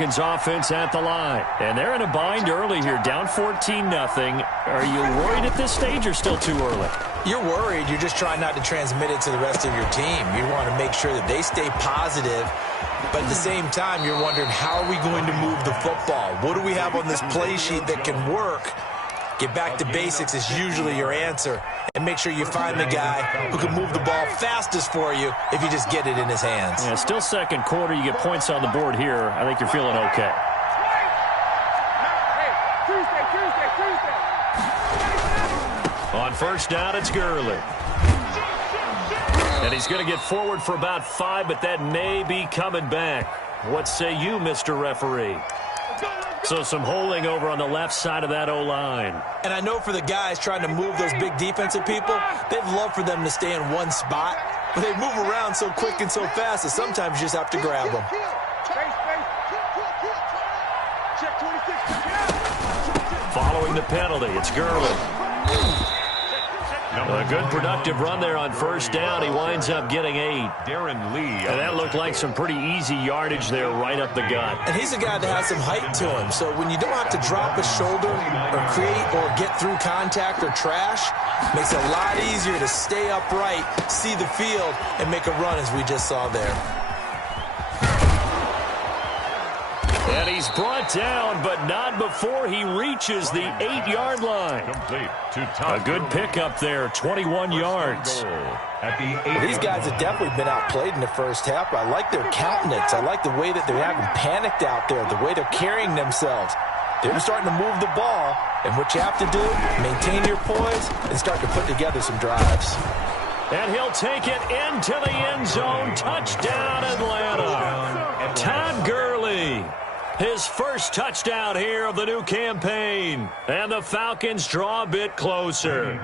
Falcons offense at the line. And they're in a bind early here, down 14-0. Are you worried at this stage or still too early? You're worried. You're just trying not to transmit it to the rest of your team. You want to make sure that they stay positive. But at the same time, you're wondering, how are we going to move the football? What do we have on this play sheet that can work? Get back to basics is usually your answer. And make sure you find the guy who can move the ball fastest for you if you just get it in his hands. Yeah, still second quarter. You get points on the board here. I think you're feeling okay. On first down, it's Gurley. And he's going to get forward for about 5, but that may be coming back. What say you, Mr. Referee? So some holding over on the left side of that O-line. And I know for the guys trying to move those big defensive people, they'd love for them to stay in one spot, but they move around so quick and so fast that sometimes you just have to grab them. Following the penalty, it's Gurley. A good productive run there on first down. He winds up getting 8. And that looked like some pretty easy yardage there right up the gut. And he's a guy that has some height to him. So when you don't have to drop a shoulder or create or get through contact or trash, makes it a lot easier to stay upright, see the field, and make a run as we just saw there. And he's brought down, but not before he reaches the 8-yard line. A good pickup there, 21 yards. Well, these guys have definitely been outplayed in the first half. I like their countenance. I like the way that they're having panicked out there, the way they're carrying themselves. They're starting to move the ball, and what you have to do, maintain your poise and start to put together some drives. And he'll take it into the end zone. Touchdown, Atlanta. Todd Gurley. His first touchdown here of the new campaign. And the Falcons draw a bit closer.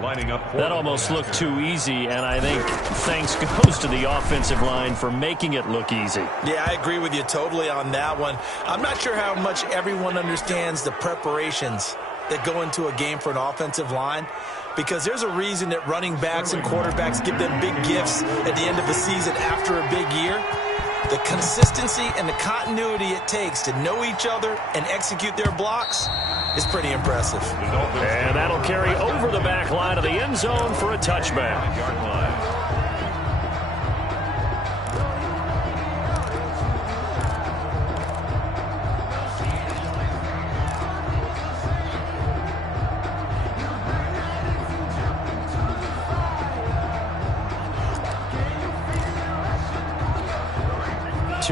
That almost looked too easy, and I think thanks goes to the offensive line for making it look easy. Yeah, I agree with you totally on that one. I'm not sure how much everyone understands the preparations that go into a game for an offensive line, because there's a reason that running backs and quarterbacks give them big gifts at the end of the season after a big year. The consistency and the continuity it takes to know each other and execute their blocks is pretty impressive. And that'll carry over the back line of the end zone for a touchback.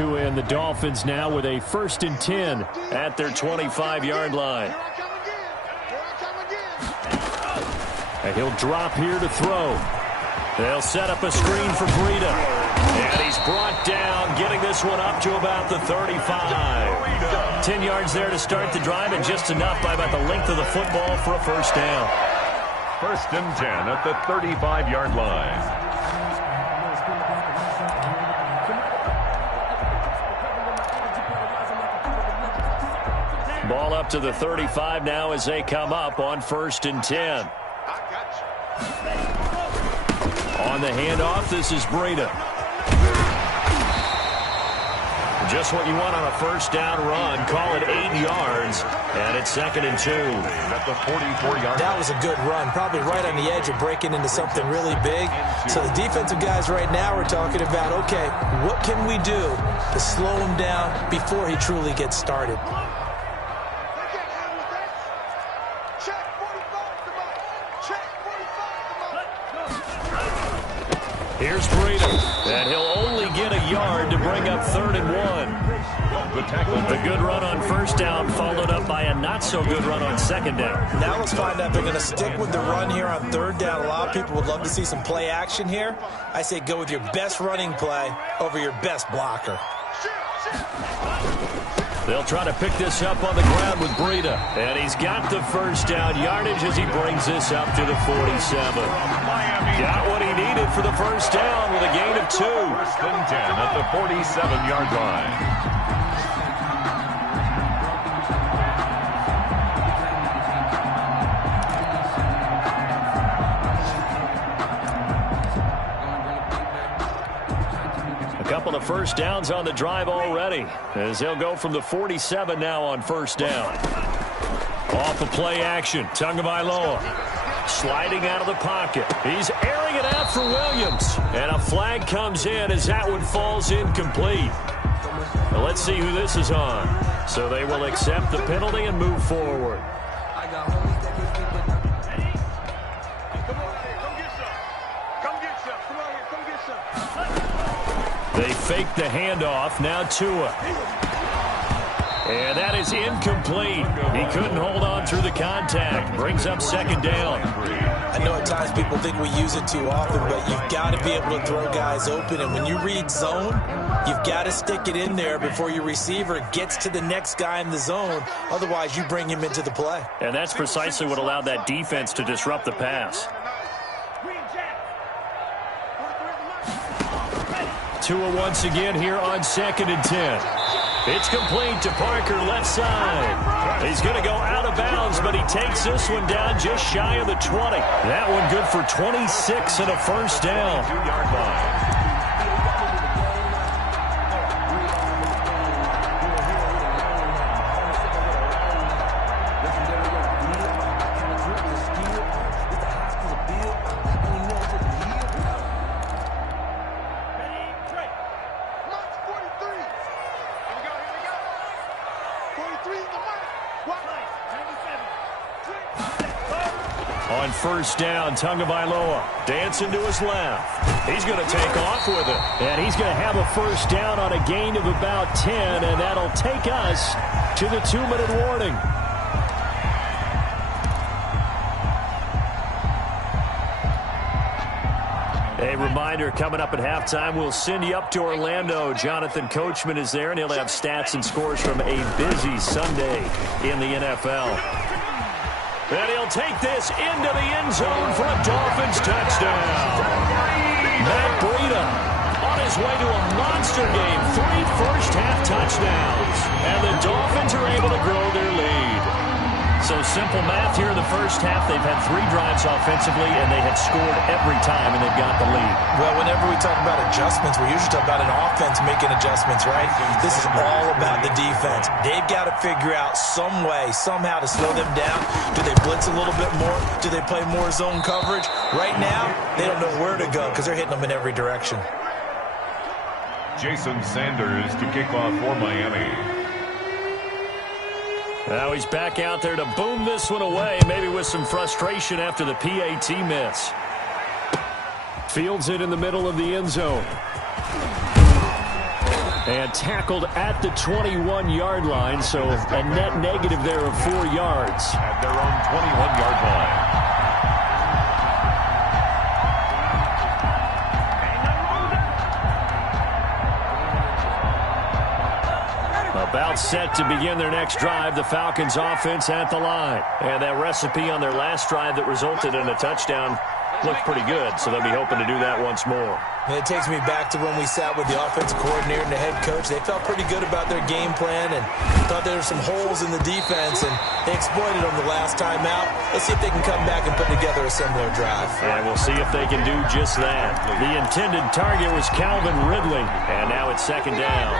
And the Dolphins now with a 1st and 10 at their 25-yard line. And he'll drop here to throw. They'll set up a screen for Breida. And he's brought down, getting this one up to about the 35. 10 yards there to start the drive, and just enough by about the length of the football for a first down. 1st and 10 at the 35-yard line. Ball up to the 35 now as they come up on 1st and 10. On the handoff, this is Breida. Just what you want on a first down run. Call it 8 yards, and it's 2nd and 2. At the 44-yard. That was a good run, probably right on the edge of breaking into something really big. So the defensive guys right now are talking about, okay, what can we do to slow him down before he truly gets started? Here's Breida, and he'll only get a yard to bring up 3rd and 1. The good run on first down followed up by a not-so-good run on 2nd down. Now let's find out if they're going to stick with the run here on 3rd down. A lot of people would love to see some play action here. I say go with your best running play over your best blocker. They'll try to pick this up on the ground with Breida. And he's got the first down yardage as he brings this up to the 47. Got what he needed for the first down with a gain of 2. 1st and 10 at the 47-yard line. couple of first downs on the drive already, as they'll go from the 47 now on first down. Off of play action, Tagovailoa sliding out of the pocket. He's airing it out for Williams. And a flag comes in as that one falls incomplete. Well, let's see who this is on. So they will accept the penalty and move forward. They fake the handoff. Now Tua. And that is incomplete. He couldn't hold on through the contact. Brings up second down. I know at times people think we use it too often, but you've got to be able to throw guys open. And when you read zone, you've got to stick it in there before your receiver gets to the next guy in the zone. Otherwise, you bring him into the play. And that's precisely what allowed that defense to disrupt the pass. Tua once again here on 2nd and 10. It's complete to Parker, left side. He's going to go out of bounds, but he takes this one down just shy of the 20. That one good for 26 and a first down. 2-yard line. On first down, Tagovailoa dancing to his left. He's going to take off with it. And he's going to have a first down on a gain of about 10, and that'll take us to the 2-minute warning. A reminder, coming up at halftime, we'll send you up to Orlando. Jonathan Coachman is there, and he'll have stats and scores from a busy Sunday in the NFL. And he'll take this into the end zone for a Dolphins touchdown. Matt Breida on his way to a monster game. 3 first-half touchdowns. And the Dolphins are able to grow their lead. So simple math here in the first half. They've had 3 drives offensively, and they have scored every time, and they've got the lead. Well, whenever we talk about adjustments, we usually talk about an offense making adjustments, right? This is all about the defense. They've got to figure out some way, somehow to slow them down. Do they blitz a little bit more? Do they play more zone coverage? Right now, they don't know where to go because they're hitting them in every direction. Jason Sanders to kick off for Miami. Now he's back out there to boom this one away, maybe with some frustration after the PAT miss. Fields it in the middle of the end zone. And tackled at the 21-yard line, so a net negative there of 4 yards. At their own 21-yard line. About set to begin their next drive, the Falcons offense at the line. And that recipe on their last drive that resulted in a touchdown looked pretty good, so they'll be hoping to do that once more. And it takes me back to when we sat with the offensive coordinator and the head coach. They felt pretty good about their game plan and thought there were some holes in the defense, and they exploited them the last time out. Let's see if they can come back and put together a similar drive. And we'll see if they can do just that. The intended target was Calvin Ridley, and now it's second down.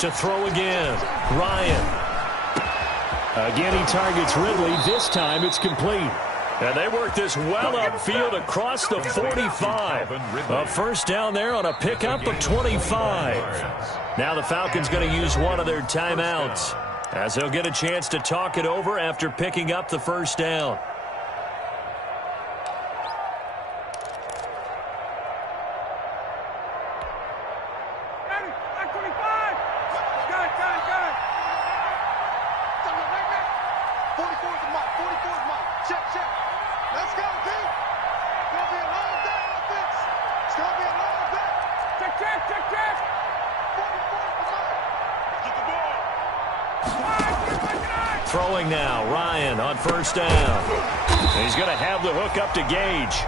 To throw again, Ryan. Again, he targets Ridley. This time it's complete. And they work this well upfield across the 45. A first down there on a pickup of 25. Now the Falcons going to use one of their timeouts, as they'll get a chance to talk it over after picking up the first down. Throwing now, Ryan on first down. He's going to have the hook up to Gage.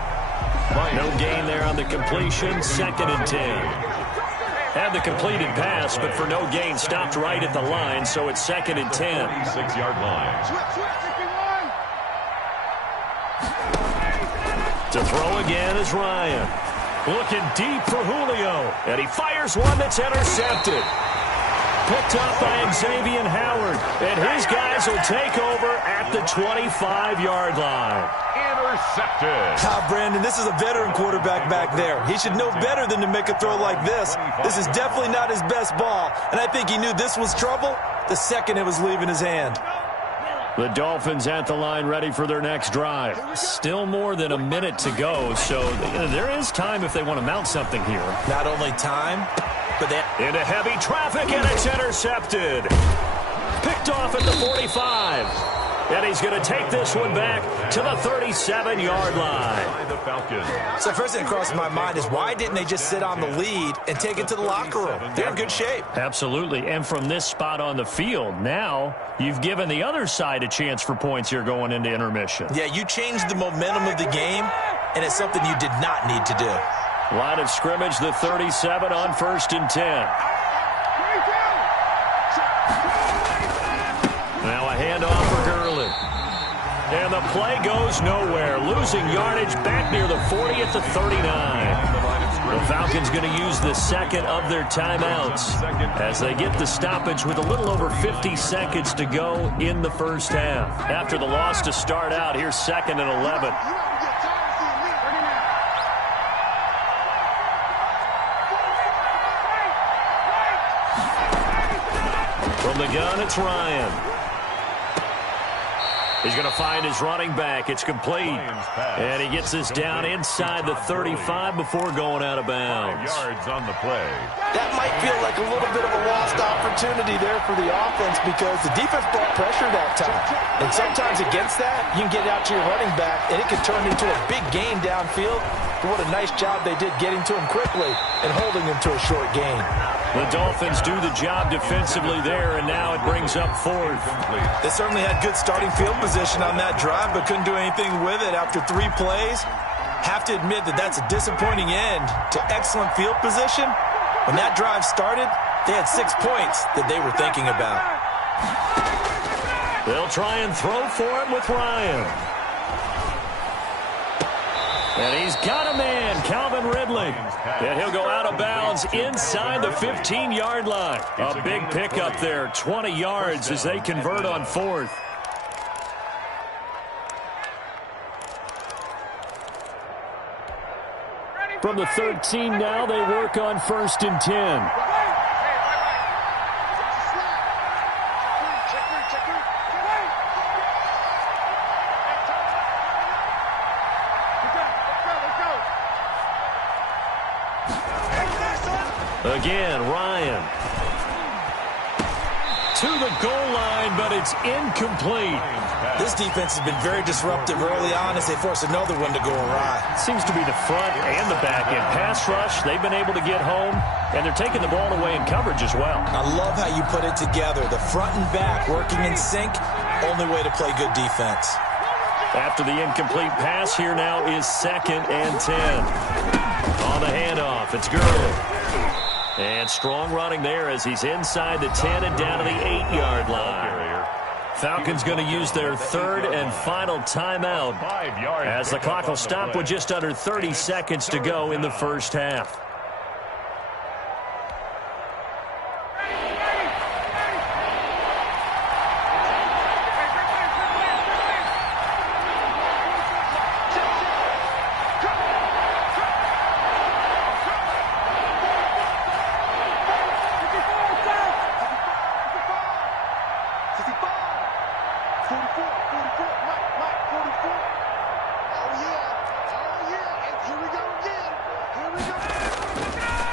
No gain there on the completion, 2nd and 10. had the completed pass, but for no gain, stopped right at the line, so it's 2nd and 10. 46-yard line. To throw again is Ryan. Looking deep for Julio, and he fires one that's intercepted. Picked up by Xavier Howard, and his guys will take over at the 25-yard line. Intercepted. Brandon, this is a veteran quarterback back there. He should know better than to make a throw like this. This is definitely not his best ball, and I think he knew this was trouble the second it was leaving his hand. The Dolphins at the line ready for their next drive. Still more than a minute to go, so there is time if they want to mount something here. Not only time, but into heavy traffic, and it's intercepted. Picked off at the 45. And he's going to take this one back to the 37-yard line. The Falcons. So first thing that crossed my mind is why didn't they just sit on the lead and take it to the locker room? They're in good shape. Absolutely. And from this spot on the field, now you've given the other side a chance for points here going into intermission. Yeah, you changed the momentum of the game, and it's something you did not need to do. Line of scrimmage, the 37 on 1st and 10. Now a handoff for Gurley. And the play goes nowhere. Losing yardage back near the 40 at the 39. The Falcons going to use the second of their timeouts as they get the stoppage with a little over 50 seconds to go in the first half. After the loss to start out, here's 2nd and 11. From the gun, it's Ryan. He's going to find his running back. It's complete. And he gets this down inside the 35 before going out of bounds. 5 yards on the play. That might feel like a little bit of a lost opportunity there for the offense because the defense brought pressure that time. And sometimes against that, you can get out to your running back, and it can turn into a big gain downfield. But what a nice job they did getting to him quickly and holding him to a short gain. The Dolphins do the job defensively there, and now it brings up 4th. They certainly had good starting field position on that drive, but couldn't do anything with it after 3 plays. Have to admit that that's a disappointing end to excellent field position. When that drive started, they had 6 points that they were thinking about. They'll try and throw for him with Ryan. And he's got a man, Calvin Ridley. And he'll go out of bounds inside the 15-yard line. A big pickup there, 20 yards as they convert on 4th. From the 13 now, they work on 1st and 10. Again, Ryan. To the goal line, but it's incomplete. This defense has been very disruptive early on as they force another one to go awry. Seems to be the front and the back end. Pass rush, they've been able to get home, and they're taking the ball away in coverage as well. I love how you put it together. The front and back working in sync, only way to play good defense. After the incomplete pass, here now is 2nd and 10. On the handoff, it's Gurley. And strong running there as he's inside the 10 and down to the 8-yard line. Falcons going to use their 3rd and final timeout as the clock will stop with just under 30 seconds to go in the first half.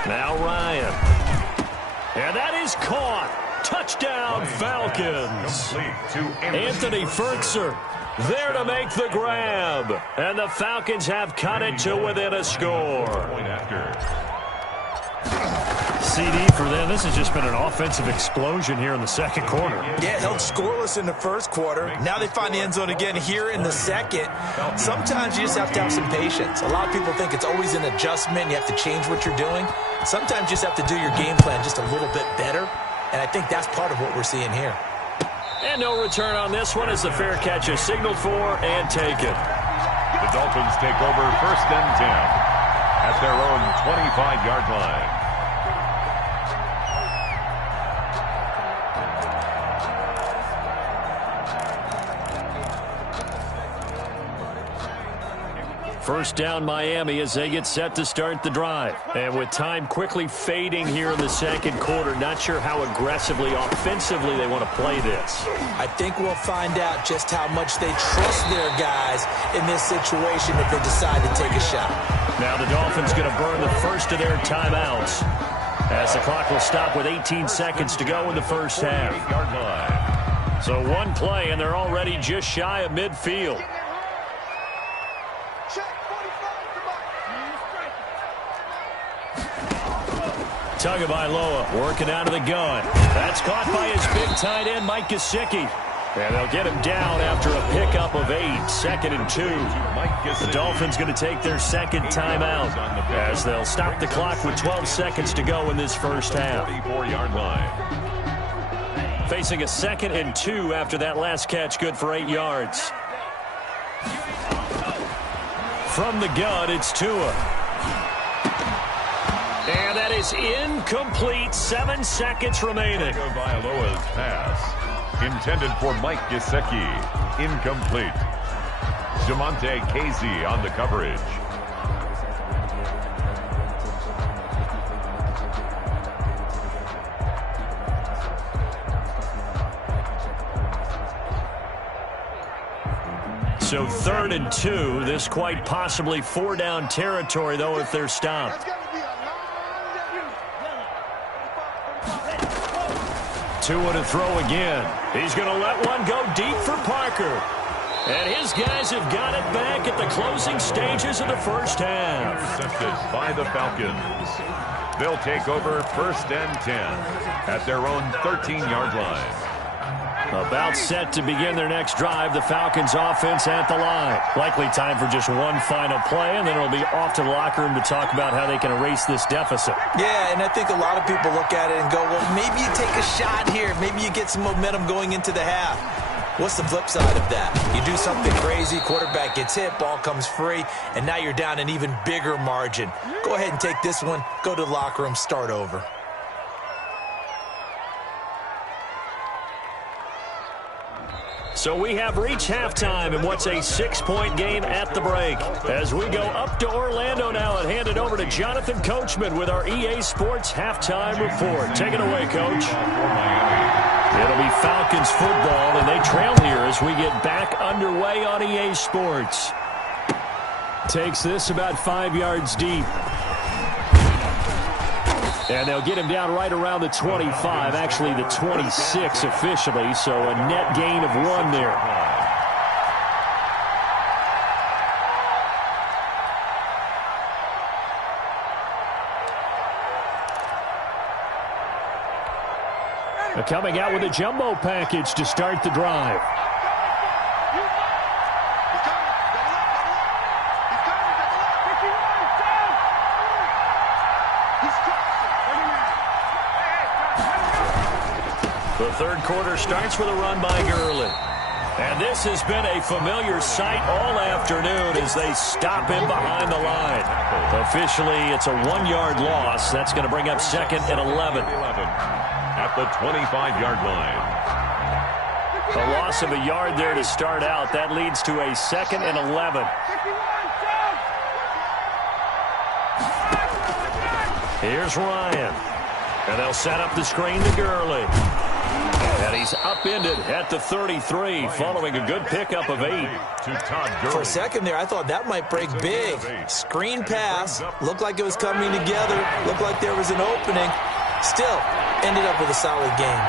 Now Ryan. And that is caught. Touchdown, Falcons. Anthony Ferkser there to make the grab. And the Falcons have cut it to within a score. CD for them. This has just been an offensive explosion here in the second quarter. Yeah, held scoreless in the first quarter. Now they find the end zone again here in the second. Sometimes you just have to have some patience. A lot of people think it's always an adjustment. You have to change what you're doing. Sometimes you just have to do your game plan just a little bit better. And I think that's part of what we're seeing here. And no return on this one as the fair catch is signaled for and taken. The Dolphins take over 1st and 10 at their own 25-yard line. First down Miami as they get set to start the drive. And with time quickly fading here in the second quarter, not sure how aggressively, offensively they want to play this. I think we'll find out just how much they trust their guys in this situation if they decide to take a shot. Now the Dolphins going to burn the first of their timeouts as the clock will stop with 18 seconds to go in the first half. So one play and they're already just shy of midfield. Tagovailoa working out of the gun. That's caught by his big tight end, Mike Gesicki. And they'll get him down after a pickup of 8, 2nd and 2. The Dolphins going to take their second timeout as they'll stop the clock with 12 seconds to go in this first half. 34-yard line. Facing a 2nd and 2 after that last catch, good for 8 yards. From the gun, it's Tua. And that is incomplete. 7 seconds remaining. Tagovailoa's pass intended for Mike Gesicki. Incomplete. Jamonte Casey on the coverage. So 3rd and 2. This quite possibly 4-down territory, though, if they're stopped. Tua to throw again. He's going to let one go deep for Parker. And his guys have got it back at the closing stages of the first half. Intercepted by the Falcons. They'll take over 1st and 10 at their own 13-yard line. About set to begin their next drive, the Falcons offense at the line. Likely time for just one final play, and then it'll be off to the locker room to talk about how they can erase this deficit. Yeah, and I think a lot of people look at it and go, well, maybe you take a shot here. Maybe you get some momentum going into the half. What's the flip side of that? You do something crazy, quarterback gets hit, ball comes free, and now you're down an even bigger margin. Go ahead and take this one, go to the locker room, start over. So we have reached halftime in what's a 6-point game at the break. As we go up to Orlando now and hand it over to Jonathan Coachman with our EA Sports Halftime Report. Take it away, Coach. It'll be Falcons football, and they trail here as we get back underway on EA Sports. Takes this about 5 yards deep. And they'll get him down right around the 25, actually the 26 officially, so a net gain of 1 there. They're coming out with a jumbo package to start the drive. The third quarter starts with a run by Gurley. And this has been a familiar sight all afternoon as they stop him behind the line. Officially, it's a 1-yard loss. That's going to bring up 2nd and 11. At the 25-yard line. A loss of a yard there to start out. That leads to a 2nd and 11. Here's Ryan. And they'll set up the screen to Gurley. And he's upended at the 33 following a good pickup of 8. To Todd Gurley. For a second there, I thought that might break big. Screen pass. Looked like it was coming together. Looked like there was an opening. Still, ended up with a solid game.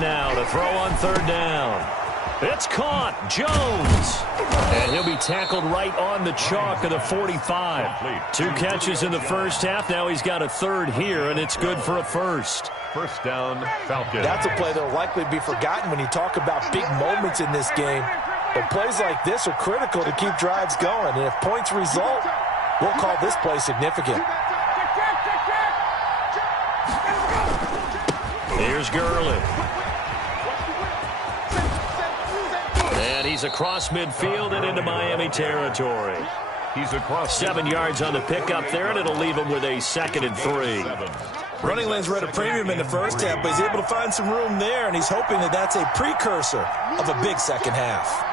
line now to throw on third down. It's caught. Jones. And he'll be tackled right on the chalk of the 45. 2 catches in the first half. Now he's got a third here, and it's good for a first. First down, Falcons. That's a play that will likely be forgotten when you talk about big moments in this game. But plays like this are critical to keep drives going. And if points result, we'll call this play significant. Here's Gurley. And he's across midfield and into Miami territory. He's across 7 yards on the pickup there, and it'll leave him with a 2nd and 3. Running lanes were at a premium in the first half, but he's able to find some room there, and he's hoping that that's a precursor of a big second half.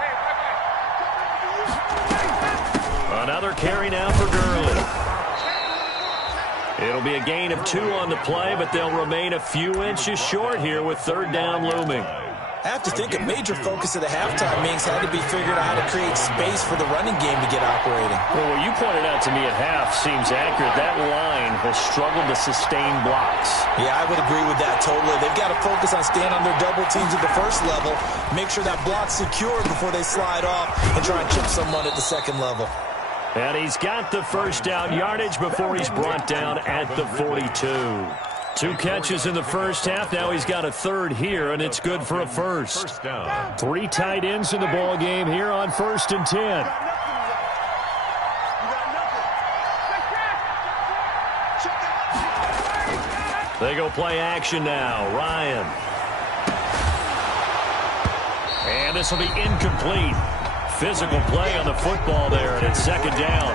Another carry now for Gurley. It'll be a gain of 2 on the play, but they'll remain a few inches short here with third down looming. I have to think a major focus of the halftime meetings had to be figured out how to create space for the running game to get operating. Well, what you pointed out to me at half seems accurate. That line has struggled to sustain blocks. Yeah, I would agree with that totally. They've got to focus on staying on their double teams at the first level, make sure that block's secured before they slide off and try and chip someone at the second level. And he's got the first down yardage before he's brought down at the 42. 2 catches in the first half. Now he's got a third here, and it's good for a first. First down. 3 tight ends in the ball game here on 1st and 10. They go play action now. Ryan. And this will be incomplete. Physical play on the football there, and it's 2nd down.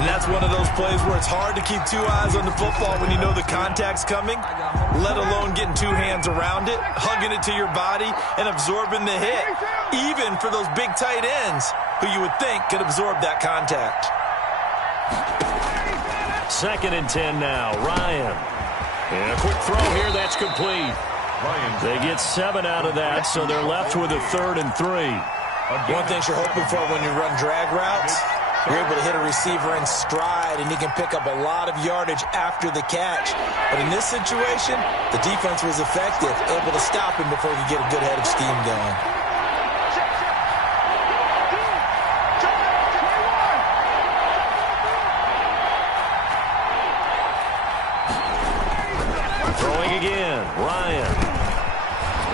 And that's one of those plays where it's hard to keep 2 eyes on the football when you know the contact's coming, let alone getting 2 hands around it, hugging it to your body, and absorbing the hit, even for those big tight ends who you would think could absorb that contact. 2nd and 10 now. Ryan. And a quick throw here. That's complete. They get 7 out of that, so they're left with a 3rd and 3. One thing you're hoping for when you run drag routes, you're able to hit a receiver in stride, and he can pick up a lot of yardage after the catch. But in this situation, the defense was effective, able to stop him before he could get a good head of steam going. Throwing again, Ryan.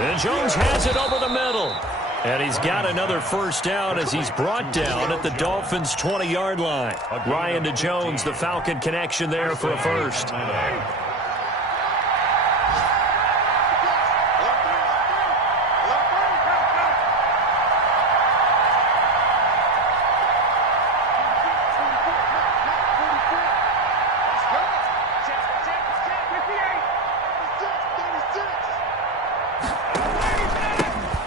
And Jones has it over the middle. And he's got another first down as he's brought down at the Dolphins' 20-yard line. Ryan to Jones, the Falcon connection there for a first.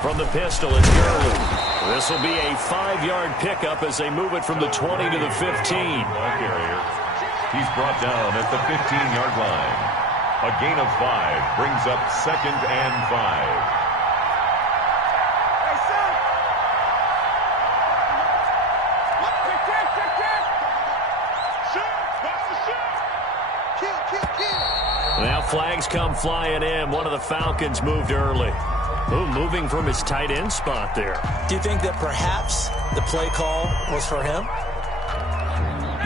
From the pistol, it's Gurley. This will be a 5-yard pickup as they move it from the 20 to the 15. He's brought down at the 15-yard line. A gain of 5 brings up 2nd and 5. Now flags come flying in. One of the Falcons moved early. Ooh, moving from his tight end spot there. Do you think that perhaps the play call was for him?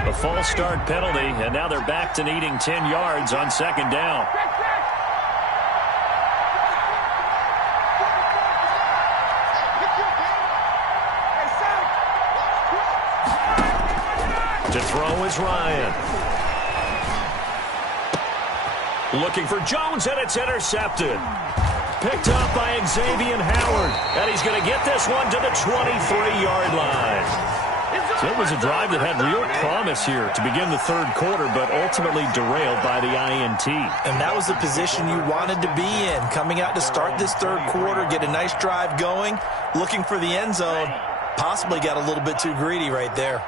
A false start penalty, and now they're back to needing 10 yards on 2nd down. To throw is Ryan. Looking for Jones, and it's intercepted. Picked up by Xavier Howard. And he's going to get this one to the 23-yard line. So it was a drive that had real promise here to begin the 3rd quarter, but ultimately derailed by the INT. And that was the position you wanted to be in. Coming out to start this 3rd quarter, get a nice drive going, looking for the end zone. Possibly got a little bit too greedy right there.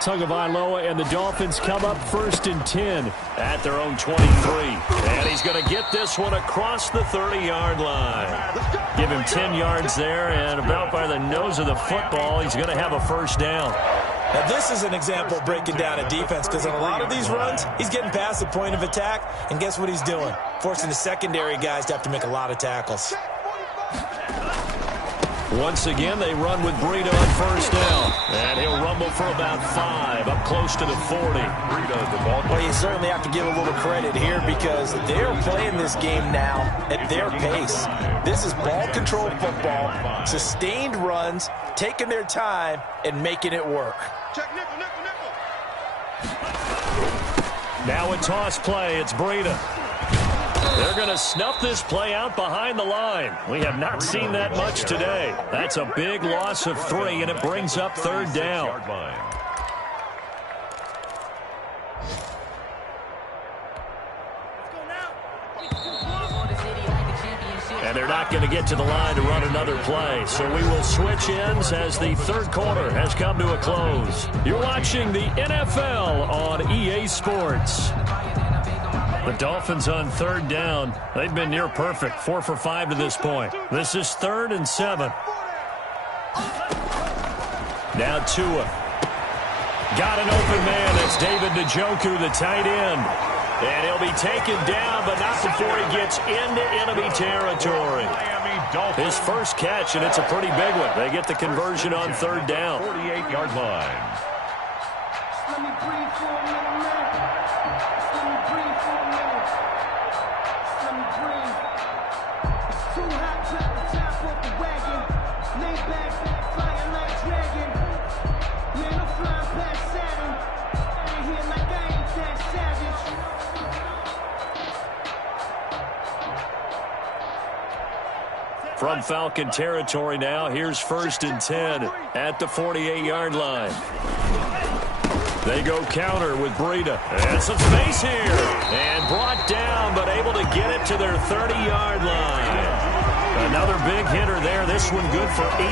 Tagovailoa and the Dolphins come up 1st and 10 at their own 23. And he's going to get this one across the 30-yard line. Give him 10 yards there, and about by the nose of the football, he's going to have a first down. Now, this is an example of breaking down a defense, because on a lot of these runs, he's getting past the point of attack, and guess what he's doing? Forcing the secondary guys to have to make a lot of tackles. Once again, they run with Breida on first down. And he'll rumble for about 5, up close to the 40. Well, you certainly have to give a little credit here because they're playing this game now at their pace. This is ball control football, sustained runs, taking their time, and making it work. Check nickel, nickel, nickel. Now a toss play. It's Breida. They're going to snuff this play out behind the line. We have not seen that much today. That's a big loss of 3, and it brings up third down. And they're not going to get to the line to run another play. So we will switch ends as the third quarter has come to a close. You're watching the NFL on EA Sports. The Dolphins on third down. They've been near perfect, 4 for 5 to this point. This is 3rd and 7. Now Tua. Got an open man. That's David Njoku, the tight end. And he'll be taken down, but not before he gets into enemy territory. His first catch, and it's a pretty big one. They get the conversion on third down. 48-yard line. Let me breathe for a minute, man. Let me breathe for a minute. Let me breathe. Too hot, drop the top off the wagon. Lay back, flying like dragon. Man, I'm flying past Saturn. Out of here like I ain't that savage. From Falcon territory now, here's 1st and 10 at the 48-yard line. They go counter with Breida. And some space here. And brought down, but able to get it to their 30-yard line. Another big hitter there. This one good for 18.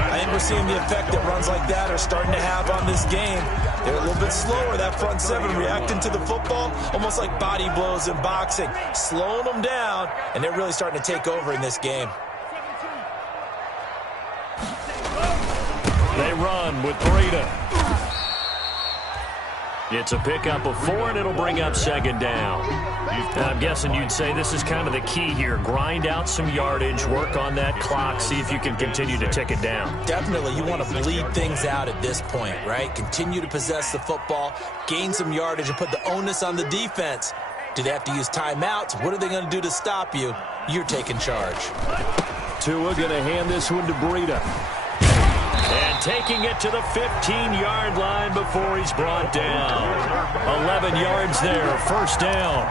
I think we're seeing the effect that runs like that are starting to have on this game. They're a little bit slower, that front 7, reacting to the football, almost like body blows in boxing, slowing them down, and they're really starting to take over in this game. They run with Breida. It's a pickup of 4, and it'll bring up 2nd down. And I'm guessing you'd say this is kind of the key here. Grind out some yardage, work on that clock, see if you can continue to tick it down. Definitely, you want to bleed things out at this point, right? Continue to possess the football, gain some yardage, and put the onus on the defense. Do they have to use timeouts? What are they going to do to stop you? You're taking charge. Tua going to hand this one to Breida. And taking it to the 15-yard line before he's brought down. 11 yards there, 1st down.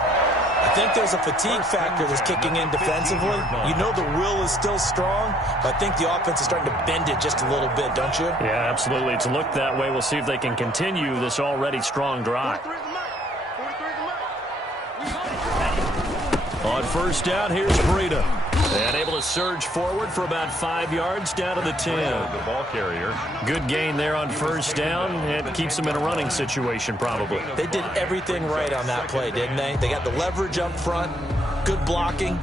I think there's a fatigue factor that's kicking in defensively. You know the will is still strong, but I think the offense is starting to bend it just a little bit, don't you? Yeah, absolutely. It's looked that way. We'll see if they can continue this already strong drive. On 1st down, here's Breida. And able to surge forward for about 5 yards down to the 10. The ball carrier. Good gain there on 1st down. It keeps them in a running situation probably. They did everything right on that play, didn't they? They got the leverage up front, good blocking,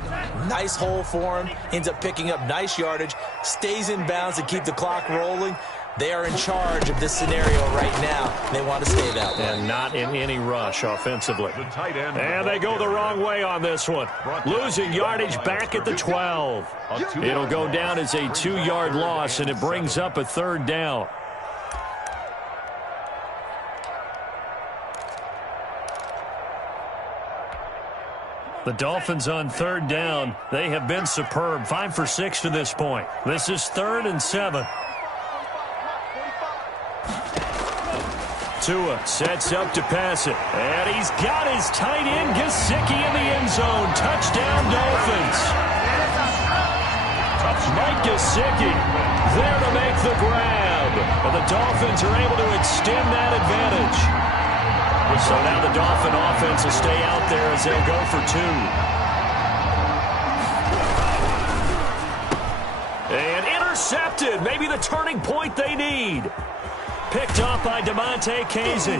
nice hole for him, ends up picking up nice yardage, stays in bounds to keep the clock rolling. They are in charge of this scenario right now. They want to stay that way. And not in any rush offensively. The tight end. And they go the wrong way on this one. Losing yardage back at the 12. It'll go down as a 2-yard loss, and it brings up a 3rd down. The Dolphins on 3rd down. They have been superb. 5 for 6 to this point. This is 3rd and 7. Tua sets up to pass it. And he's got his tight end, Gesicki, in the end zone. Touchdown, Dolphins. Mike Gesicki there to make the grab. And the Dolphins are able to extend that advantage. So now the Dolphin offense will stay out there as they'll go for 2. And intercepted. Maybe the turning point they need. Picked off by Damontae Kazee.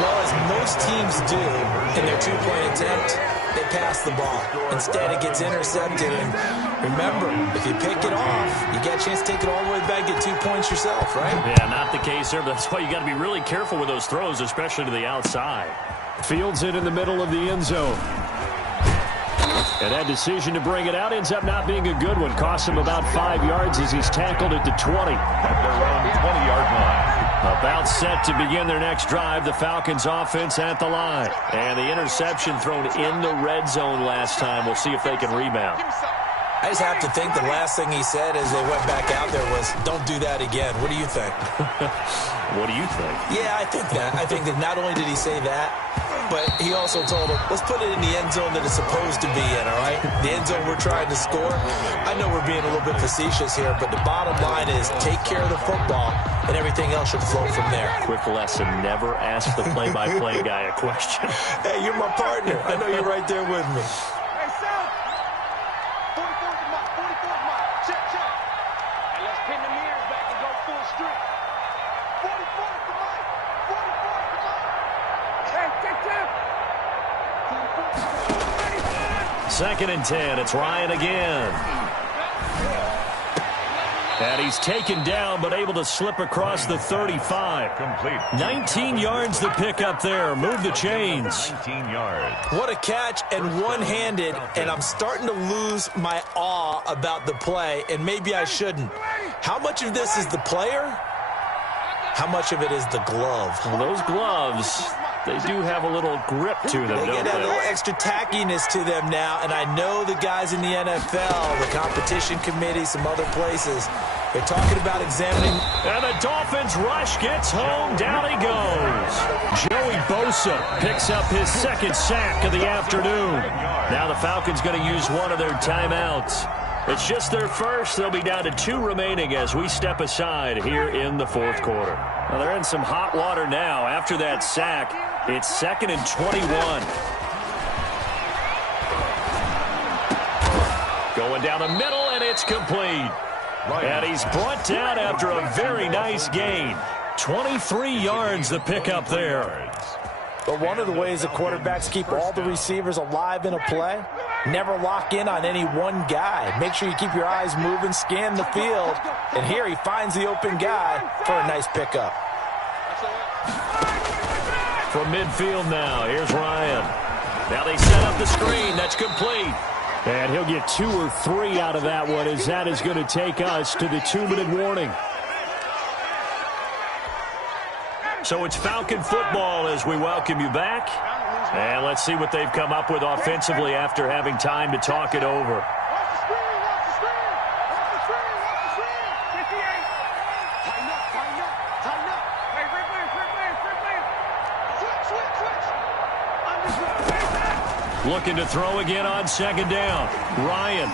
Well, as most teams do in their 2-point attempt, they pass the ball. Instead, it gets intercepted. And remember, if you pick it off, you get a chance to take it all the way back, get 2 points yourself, right? Yeah, not the case there, but that's why you got to be really careful with those throws, especially to the outside. Fields it in the middle of the end zone. And that decision to bring it out ends up not being a good one. Costs him about 5 yards as he's tackled at the 20. At their own 20-yard line. About set to begin their next drive. The Falcons offense at the line. And the interception thrown in the red zone last time. We'll see if they can rebound. I just have to think the last thing he said as they went back out there was, don't do that again. What do you think? What do you think? Yeah, I think that. I think that not only did he say that, but he also told him, let's put it in the end zone that it's supposed to be in, all right? The end zone we're trying to score. I know we're being a little bit facetious here, but the bottom line is take care of the football, and everything else should flow from there. Quick lesson, never ask the play-by-play guy a question. Hey, you're my partner. I know you're right there with me. Hey, Sam. 44th mile, 44th mile. Check, check. And let's pin the mirrors back and go full street. 44th mile, 44th mile. Hey, check, check. 2nd and 10. It's Ryan again. And he's taken down, but able to slip across the 35. Complete. 19 yards to pick up there. Move the chains. 19 yards. What a catch, and one-handed, and I'm starting to lose my awe about the play, and maybe I shouldn't. How much of this is the player? How much of it is the glove? Well, those gloves, they do have a little grip to them, They don't get that they? little extra tackiness to them now, and I know the guys in the NFL, the competition committee, some other places, they're talking about examining. And the Dolphins rush gets home. Down he goes. Joey Bosa picks up his 2nd sack of the afternoon. Now the Falcons going to use one of their timeouts. It's just their first. They'll be down to 2 remaining as we step aside here in the 4th quarter. Well, they're in some hot water now. After that sack, it's 2nd and 21. Going down the middle, and it's complete. And he's brought down after a very nice gain. 23 yards the pickup there. But one of the ways the quarterbacks keep all the receivers alive in a play, never lock in on any one guy. Make sure you keep your eyes moving, scan the field. And here he finds the open guy for a nice pickup. From midfield now, here's Ryan. Now they set up the screen. That's complete. And he'll get 2 or 3 out of that one, as that is going to take us to the 2-minute warning. So it's Falcon football as we welcome you back. And let's see what they've come up with offensively after having time to talk it over. Looking to throw again on 2nd down. Ryan.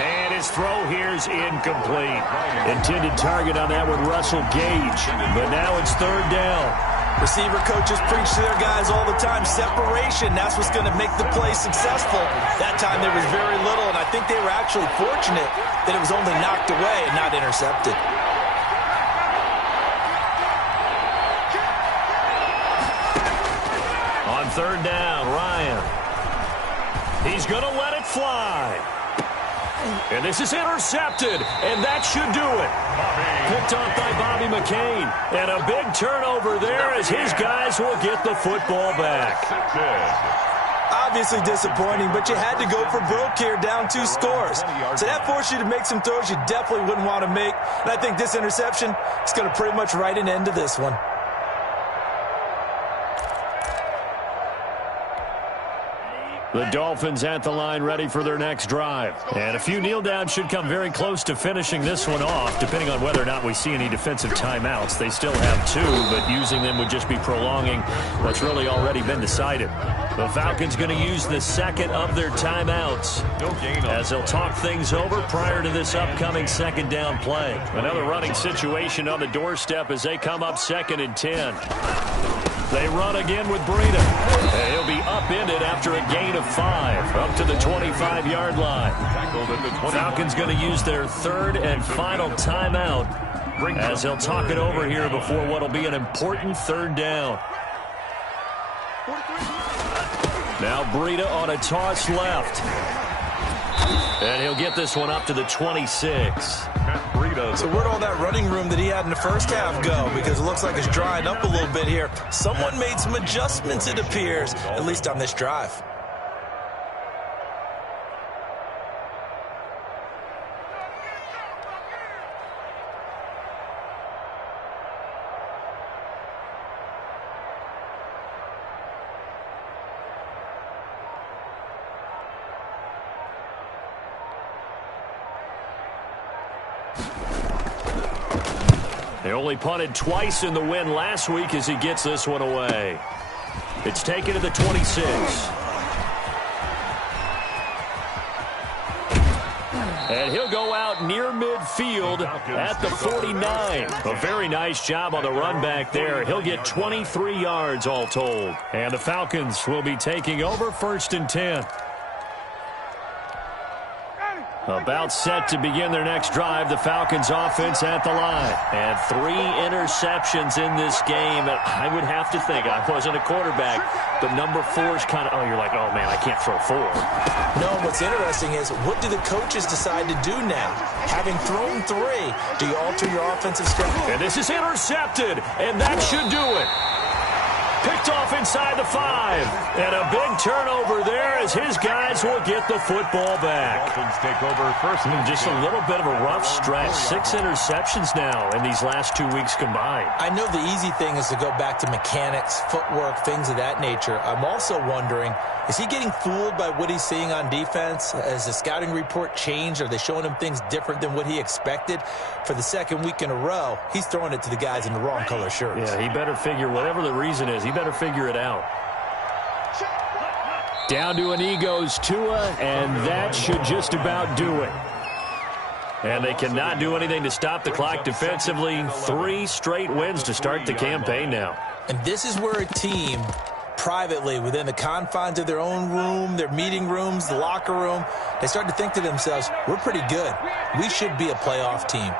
And his throw here's incomplete. Intended target on that one, Russell Gage. But now it's 3rd down. Receiver coaches preach to their guys all the time. Separation, that's what's going to make the play successful. That time there was very little, and I think they were actually fortunate that it was only knocked away and not intercepted. On 3rd down, Ryan. He's going to let it fly. And this is intercepted, and that should do it. Picked off by Bobby McCain. And a big turnover there as his guys will get the football back. Obviously disappointing, but you had to go for broke here, down 2 scores. So that forced you to make some throws you definitely wouldn't want to make. And I think this interception is going to pretty much write an end to this one. The Dolphins at the line ready for their next drive. And a few kneel downs should come very close to finishing this one off, depending on whether or not we see any defensive timeouts. They still have 2, but using them would just be prolonging what's really already been decided. The Falcons going to use the 2nd of their timeouts as they'll talk things over prior to this upcoming 2nd down play. Another running situation on the doorstep as they come up 2nd and 10. They run again with Breida. And he'll be upended after a gain of 5, up to the 25-yard line. Falcons going to use their 3rd and final timeout as they'll talk it over here before what will be an important 3rd down. Now Breida on a toss left. And he'll get this one up to the 26. So where'd all that running room that he had in the first half go? Because it looks like it's drying up a little bit here. Someone made some adjustments, it appears, at least on this drive. They only punted twice in the win last week as he gets this one away. It's taken to the 26. And he'll go out near midfield at the 49. A very nice job on the run back there. He'll get 23 yards all told. And the Falcons will be taking over 1st and 10. About set to begin their next drive, the Falcons offense at the line. And 3 interceptions in this game. And I would have to think, I wasn't a quarterback, but number 4 is kind of, you're like, oh, man, I can't throw 4. No, what's interesting is, what do the coaches decide to do now? Having thrown 3, do you alter your offensive strategy? And this is intercepted, and that should do it. Picked off inside the 5. And a big turnover there as his guys will get the football back. Dolphins take over 1st and just a little bit of a rough stretch. 6 interceptions now in these last 2 weeks combined. I know the easy thing is to go back to mechanics, footwork, things of that nature. I'm also wondering, is he getting fooled by what he's seeing on defense? Has the scouting report changed? Are they showing him things different than what he expected? For the 2nd week in a row, he's throwing it to the guys in the wrong color shirts. Yeah, he better figure, whatever the reason is, he better figure it out. Down to an E goes Tua, and that should just about do it. And they cannot do anything to stop the clock defensively. 3 straight wins to start the campaign now. And this is where a team, privately, within the confines of their own room, their meeting rooms, the locker room, they start to think to themselves, we're pretty good. We should be a playoff team.